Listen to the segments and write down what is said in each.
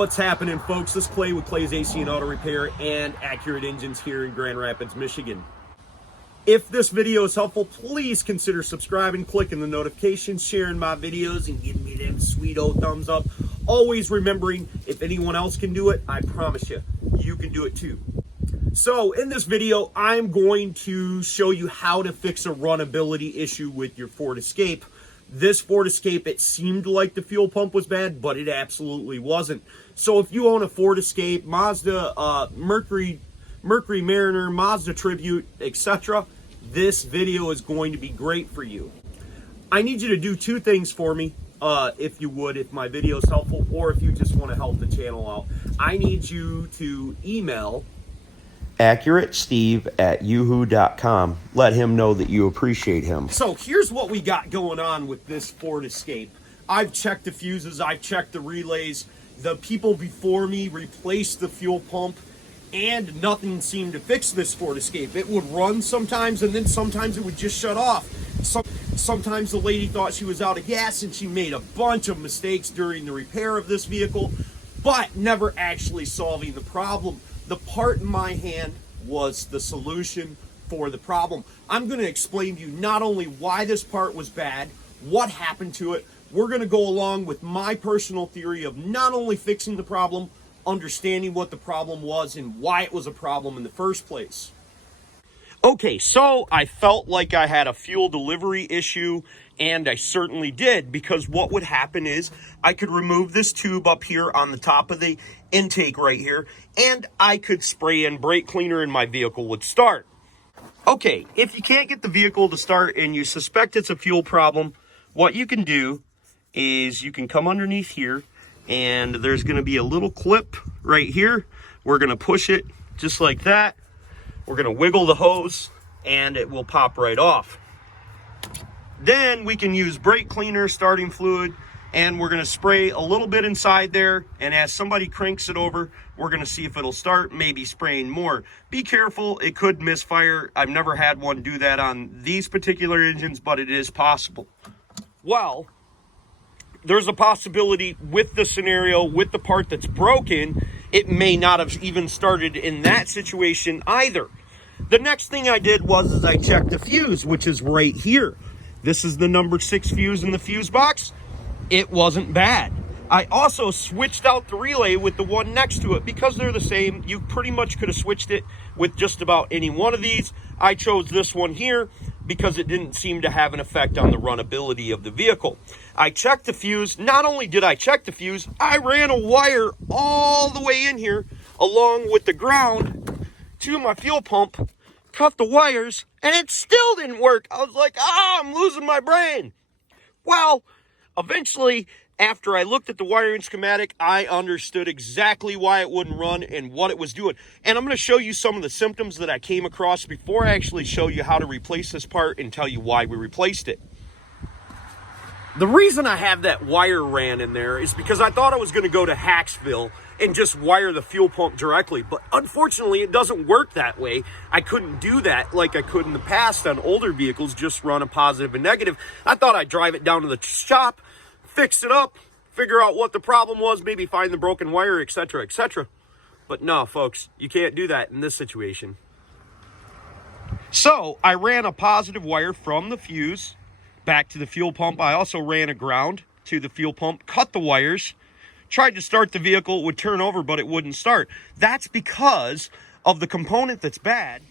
what's happening, folks? This is Clay with Clay's AC and Auto Repair and Accurate Engines here in Grand Rapids, Michigan. If this video is helpful, please consider subscribing, clicking the notifications, sharing my videos, and giving me them sweet old thumbs up. Always remembering, if anyone else can do it, I promise you, you can do it too. So in this video, I'm going to show you how to fix a runnability issue with your Ford Escape. This Ford Escape, it seemed like the fuel pump was bad, but it absolutely wasn't. So if you own a Ford Escape, Mazda, Mercury Mariner, Mazda Tribute, etc., this video is going to be great for you. I need you to do two things for me, if you would, if my video is helpful, or if you just want to help the channel out. I need you to email AccurateSteve@yahoo.com. Let him know that you appreciate him. So here's what we got going on with this Ford Escape. I've checked the fuses, I've checked the relays. The people before me replaced the fuel pump, and nothing seemed to fix this Ford Escape. It would run sometimes, and then sometimes it would just shut off. Sometimes the lady thought she was out of gas, and she made a bunch of mistakes during the repair of this vehicle, but never actually solving the problem. The part in my hand was the solution for the problem. I'm going to explain to you not only why this part was bad, what happened to it. We're going to go along with my personal theory of not only fixing the problem, understanding what the problem was and why it was a problem in the first place. Okay, so I felt like I had a fuel delivery issue, and I certainly did, because what would happen is I could remove this tube up here on the top of the intake right here, and I could spray in brake cleaner and my vehicle would start. Okay, if you can't get the vehicle to start and you suspect it's a fuel problem, what you can do is you can come underneath here, and there's going to be a little clip right here. We're going to push it just like that. We're going to wiggle the hose, and it will pop right off. Then we can use brake cleaner, starting fluid, and we're going to spray a little bit inside there, and as somebody cranks it over, we're going to see if it'll start, maybe spraying more. Be careful, it could misfire. I've never had one do that on these particular engines, but it is possible. Well, there's a possibility with the scenario, with the part that's broken, it may not have even started in that situation either. The next thing I did was I checked the fuse, which is right here. This is the number 6 fuse in the fuse box. It wasn't bad. I also switched out the relay with the one next to it because they're the same. You pretty much could have switched it with just about any one of these. I chose this one here because it didn't seem to have an effect on the runnability of the vehicle. I checked the fuse. Not only did I check the fuse, I ran a wire all the way in here along with the ground to my fuel pump, cut the wires, and it still didn't work. I was like, I'm losing my brain. Well, eventually, after I looked at the wiring schematic, I understood exactly why it wouldn't run and what it was doing. And I'm going to show you some of the symptoms that I came across before I actually show you how to replace this part and tell you why we replaced it. The reason I have that wire ran in there is because I thought I was going to go to Hacksville and just wire the fuel pump directly. But unfortunately, it doesn't work that way. I couldn't do that like I could in the past on older vehicles, just run a positive and negative. I thought I'd drive it down to the shop, fix it up, figure out what the problem was, maybe find the broken wire, etc., etc. But no, folks, you can't do that in this situation. So I ran a positive wire from the fuse back to the fuel pump. I also ran a ground to the fuel pump, cut the wires, tried to start the vehicle, it would turn over, but it wouldn't start. That's because of the component that's bad.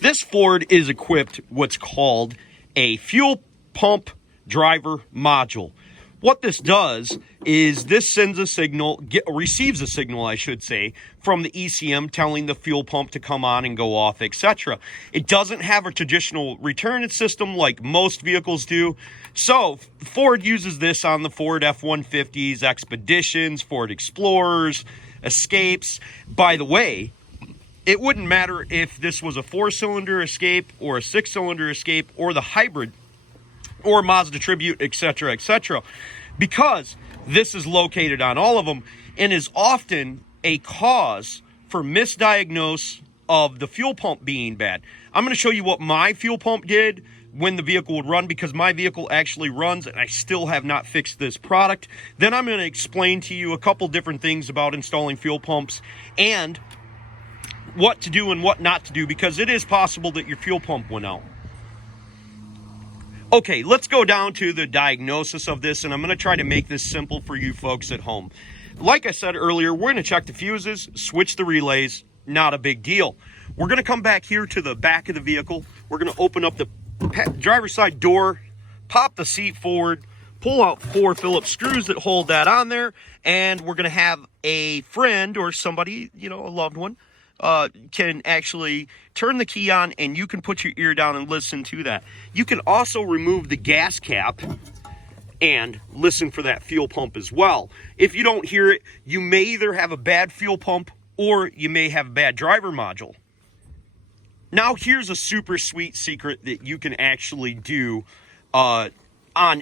This Ford is equipped what's called a fuel pump driver module. What this does is this sends a signal, receives a signal, I should say, from the ECM telling the fuel pump to come on and go off, etc. It doesn't have a traditional return system like most vehicles do. So Ford uses this on the Ford F-150s, Expeditions, Ford Explorers, Escapes. By the way, it wouldn't matter if this was a 4-cylinder Escape or a 6-cylinder Escape or the hybrid or Mazda Tribute, etc., etc., because this is located on all of them and is often a cause for misdiagnose of the fuel pump being bad. I'm going to show you what my fuel pump did when the vehicle would run, because my vehicle actually runs and I still have not fixed this product. Then I'm going to explain to you a couple different things about installing fuel pumps and what to do and what not to do, because it is possible that your fuel pump went out. Okay, let's go down to the diagnosis of this, and I'm going to try to make this simple for you folks at home. Like I said earlier, we're going to check the fuses, switch the relays, not a big deal. We're going to come back here to the back of the vehicle. We're going to open up the driver's side door, pop the seat forward, pull out 4 Phillips screws that hold that on there, and we're going to have a friend or somebody, you know, a loved one, can actually turn the key on, and you can put your ear down and listen to that. You can also remove the gas cap and listen for that fuel pump as well. If you don't hear it, you may either have a bad fuel pump or you may have a bad driver module. Now here's a super sweet secret that you can actually do on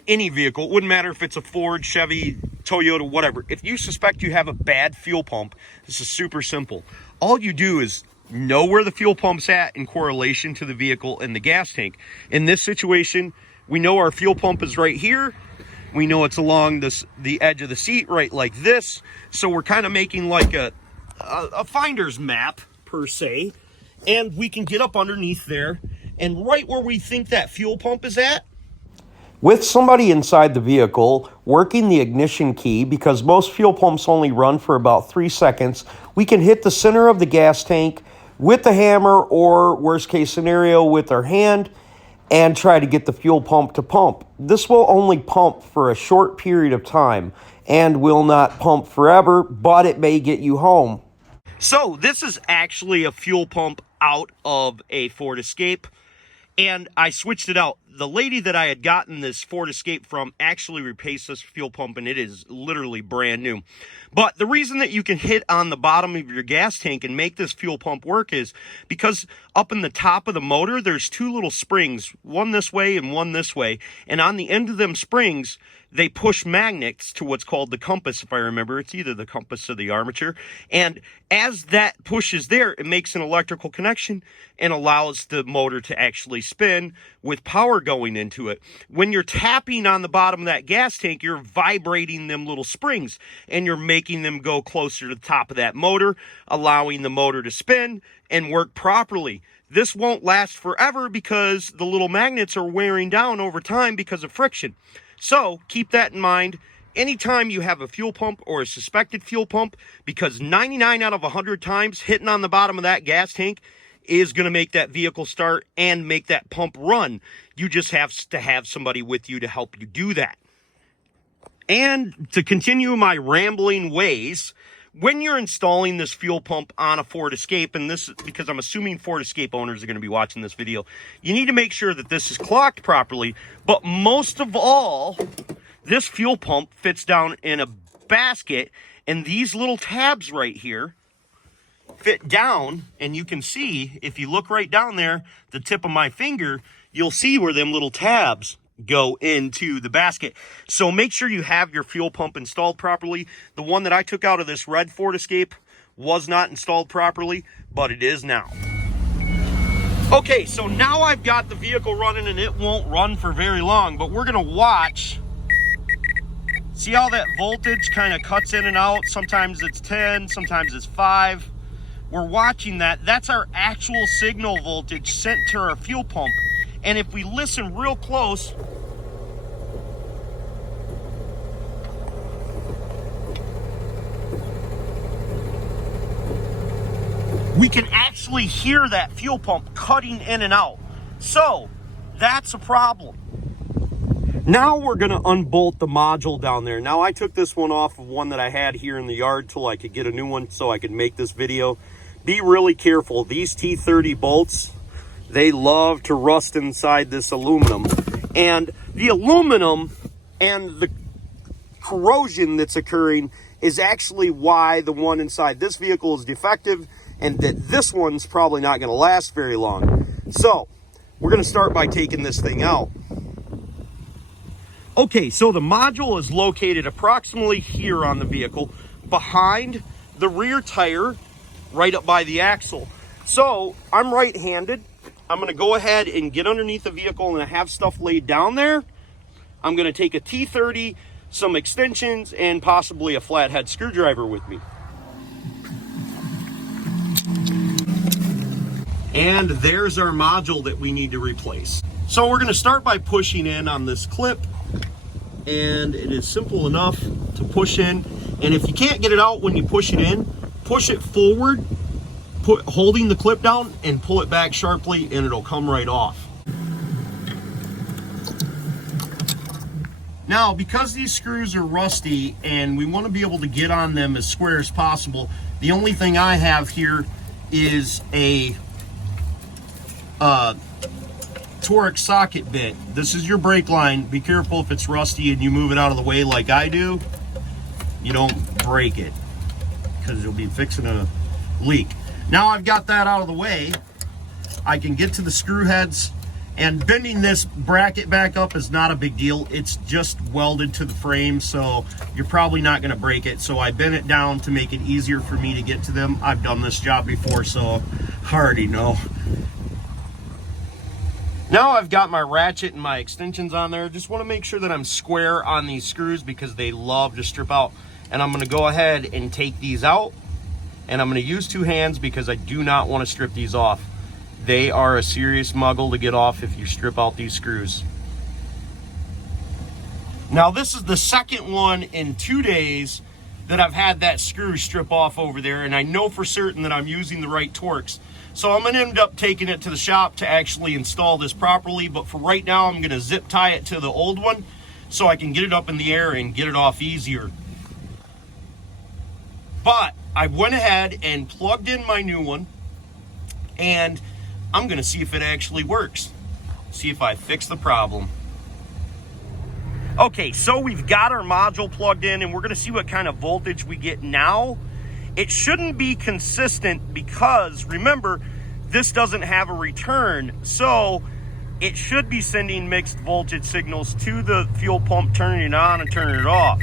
any vehicle. It wouldn't matter if it's a Ford, Chevy, Toyota, whatever. If you suspect you have a bad fuel pump, this is super simple. All you do is know where the fuel pump's at in correlation to the vehicle and the gas tank. In this situation, we know our fuel pump is right here. We know it's along the edge of the seat, right like this. So we're kind of making like a finder's map, per se. And we can get up underneath there, and right where we think that fuel pump is at. With somebody inside the vehicle working the ignition key, because most fuel pumps only run for about 3 seconds, we can hit the center of the gas tank with the hammer, or worst case scenario with our hand, and try to get the fuel pump to pump. This will only pump for a short period of time and will not pump forever, but it may get you home. So this is actually a fuel pump out of a Ford Escape, and I switched it out. The lady that I had gotten this Ford Escape from actually replaced this fuel pump, and it is literally brand new. But the reason that you can hit on the bottom of your gas tank and make this fuel pump work is because up in the top of the motor, there's 2 little springs, one this way and one this way. And on the end of them springs, they push magnets to what's called the compass, if I remember. It's either the compass or the armature. And as that pushes there, it makes an electrical connection and allows the motor to actually spin with power going into it. When you're tapping on the bottom of that gas tank, you're vibrating them little springs, and you're making them go closer to the top of that motor, allowing the motor to spin and work properly. This won't last forever because the little magnets are wearing down over time because of friction. So keep that in mind anytime you have a fuel pump or a suspected fuel pump, because 99 out of 100 times hitting on the bottom of that gas tank is going to make that vehicle start and make that pump run. You just have to have somebody with you to help you do that. And to continue my rambling ways, when you're installing this fuel pump on a Ford Escape, and this is because I'm assuming Ford Escape owners are going to be watching this video, you need to make sure that this is clocked properly. But most of all, this fuel pump fits down in a basket, and these little tabs right here fit down, and you can see, if you look right down there, the tip of my finger, you'll see where them little tabs go into the basket. So make sure you have your fuel pump installed properly. The one that I took out of this red Ford Escape was not installed properly, but it is now. Okay, so now I've got the vehicle running, and it won't run for very long, but we're gonna watch. See how that voltage kind of cuts in and out? Sometimes it's 10, sometimes it's 5. We're watching that. That's our actual signal voltage sent to our fuel pump. And if we listen real close, we can actually hear that fuel pump cutting in and out. So that's a problem. Now we're going to unbolt the module down there. Now I took this one off of one that I had here in the yard till I could get a new one so I could make this video. Be really careful. These T30 bolts, they love to rust inside this aluminum. And the aluminum and the corrosion that's occurring is actually why the one inside this vehicle is defective, and that this one's probably not going to last very long. So we're going to start by taking this thing out. Okay, so the module is located approximately here on the vehicle, behind the rear tire, right up by the axle. So I'm right-handed. I'm going to go ahead and get underneath the vehicle, and I have stuff laid down there. I'm going to take a T30, some extensions, and possibly a flathead screwdriver with me. And there's our module that we need to replace. So we're going to start by pushing in on this clip, and it is simple enough to push in. And if you can't get it out when you push it in, push it forward, holding the clip down, and pull it back sharply, and it'll come right off. Now, because these screws are rusty and we want to be able to get on them as square as possible, the only thing I have here is a Torx socket bit. This is your brake line. Be careful if it's rusty and you move it out of the way like I do. You don't break it, because you'll be fixing a leak. Now I've got that out of the way, I can get to the screw heads, and bending this bracket back up is not a big deal. It's just welded to the frame, so you're probably not going to break it. So I bent it down to make it easier for me to get to them. I've done this job before, so I already know. Now I've got my ratchet and my extensions on there. Just want to make sure that I'm square on these screws because they love to strip out. And I'm going to go ahead and take these out. And I'm going to use two hands because I do not want to strip these off. They are a serious muggle to get off if you strip out these screws. Now this is the second one in 2 days that I've had that screw strip off over there. And I know for certain that I'm using the right Torx. So I'm going to end up taking it to the shop to actually install this properly. But for right now, I'm going to zip tie it to the old one so I can get it up in the air and get it off easier. But I went ahead and plugged in my new one, and I'm going to see if it actually works. See if I fix the problem. Okay, so we've got our module plugged in, and we're going to see what kind of voltage we get now. It shouldn't be consistent because, remember, this doesn't have a return, so it should be sending mixed voltage signals to the fuel pump, turning it on and turning it off.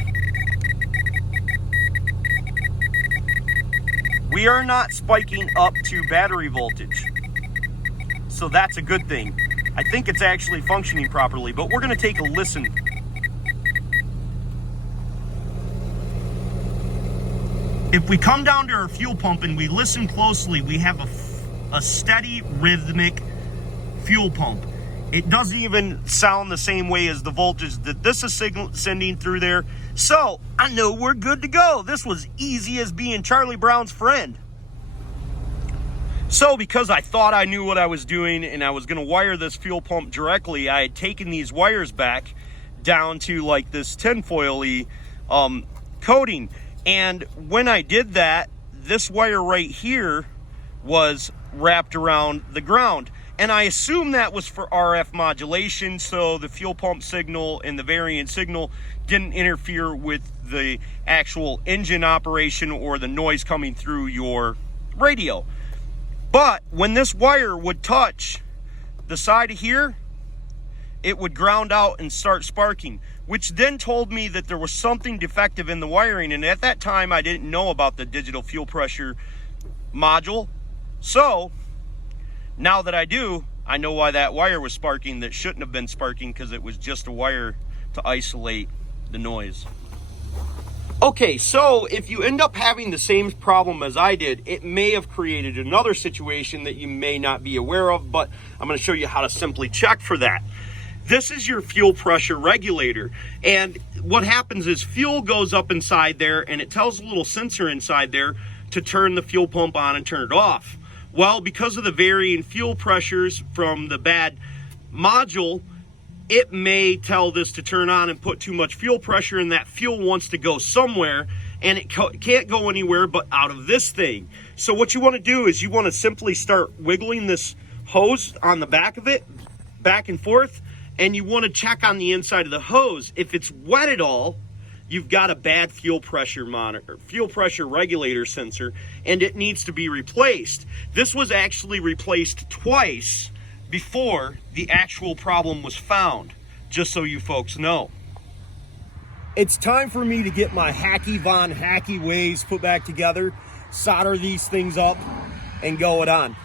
We are not spiking up to battery voltage, so that's a good thing. I think it's actually functioning properly, but we're going to take a listen. If we come down to our fuel pump and we listen closely, we have a steady, rhythmic fuel pump. It doesn't even sound the same way as the voltage that this is sending through there. So I know we're good to go. This was easy as being Charlie Brown's friend. So because I thought I knew what I was doing and I was going to wire this fuel pump directly, I had taken these wires back down to like this tinfoil-y coating. And when I did that, this wire right here was wrapped around the ground. And I assume that was for RF modulation, so the fuel pump signal and the variant signal didn't interfere with the actual engine operation or the noise coming through your radio. But when this wire would touch the side of here, it would ground out and start sparking, which then told me that there was something defective in the wiring. And at that time, I didn't know about the digital fuel pressure module. So now that I do, I know why that wire was sparking that shouldn't have been sparking, because it was just a wire to isolate the noise. Okay, so if you end up having the same problem as I did, it may have created another situation that you may not be aware of, but I'm going to show you how to simply check for that. This is your fuel pressure regulator, and what happens is fuel goes up inside there and it tells a little sensor inside there to turn the fuel pump on and turn it off. Well, because of the varying fuel pressures from the bad module, it may tell this to turn on and put too much fuel pressure, and that fuel wants to go somewhere, and it can't go anywhere but out of this thing. So what you want to do is you want to simply start wiggling this hose on the back of it, back and forth, and you want to check on the inside of the hose. If it's wet at all, you've got a bad fuel pressure monitor, fuel pressure regulator sensor, and it needs to be replaced. This was actually replaced twice before the actual problem was found, just so you folks know. It's time for me to get my Hacky Von Hacky ways put back together, solder these things up, and go it on.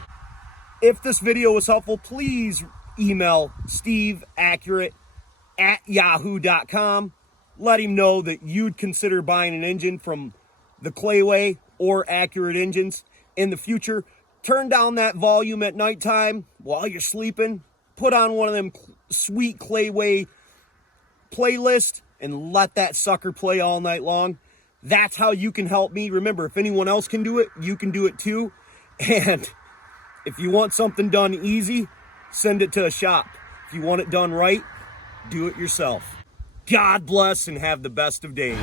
If this video was helpful, please email steveaccurate@yahoo.com. Let him know that you'd consider buying an engine from the Clayway or Accurate Engines in the future. Turn down that volume at nighttime while you're sleeping. Put on one of them sweet Clayway playlists and let that sucker play all night long. That's how you can help me. Remember, if anyone else can do it, you can do it too. And if you want something done easy, send it to a shop. If you want it done right, do it yourself. God bless and have the best of days.